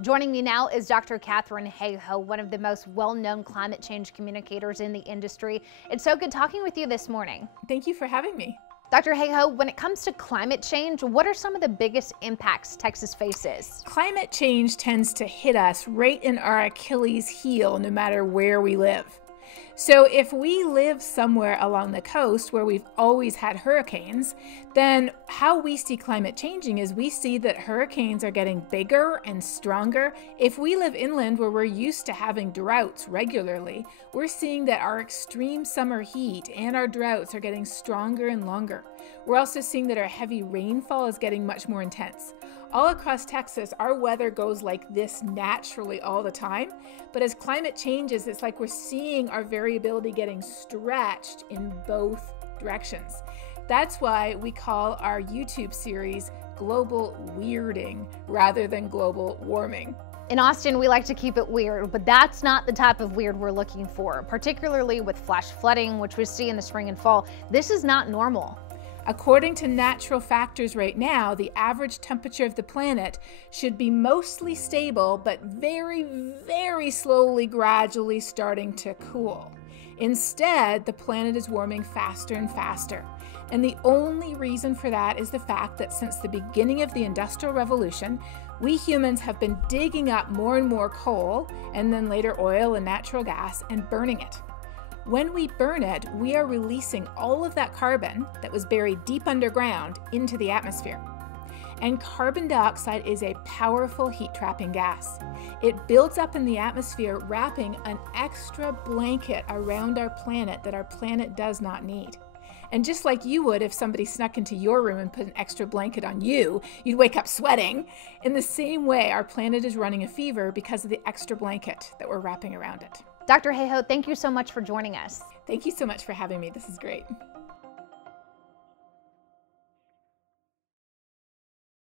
Joining me now is Dr. Katharine Hayhoe, one of the most well-known climate change communicators in the industry. It's so good talking with you this morning. Thank you for having me. Dr. Hayhoe, when it comes to climate change, what are some of the biggest impacts Texas faces? Climate change tends to hit us right in our Achilles heel, no matter where we live. So if we live somewhere along the coast where we've always had hurricanes, then how we see climate changing is we see that hurricanes are getting bigger and stronger. If we live inland where we're used to having droughts regularly, we're seeing that our extreme summer heat and our droughts are getting stronger and longer. We're also seeing that our heavy rainfall is getting much more intense. All across Texas, our weather goes like this naturally all the time, but as climate changes, it's like we're seeing our variability getting stretched in both directions. That's why we call our YouTube series Global Weirding rather than Global Warming. In Austin, we like to keep it weird, but that's not the type of weird we're looking for, particularly with flash flooding, which we see in the spring and fall. This is not normal. According to natural factors right now, the average temperature of the planet should be mostly stable, but very, very slowly, gradually starting to cool. Instead, the planet is warming faster and faster. And the only reason for that is the fact that since the beginning of the Industrial Revolution, we humans have been digging up more and more coal, and then later oil and natural gas, and burning it. When we burn it, we are releasing all of that carbon that was buried deep underground into the atmosphere. And carbon dioxide is a powerful heat-trapping gas. It builds up in the atmosphere, wrapping an extra blanket around our planet that our planet does not need. And just like you would if somebody snuck into your room and put an extra blanket on you, you'd wake up sweating. In the same way, our planet is running a fever because of the extra blanket that we're wrapping around it. Dr. Hayhoe, thank you so much for joining us. Thank you so much for having me. This is great.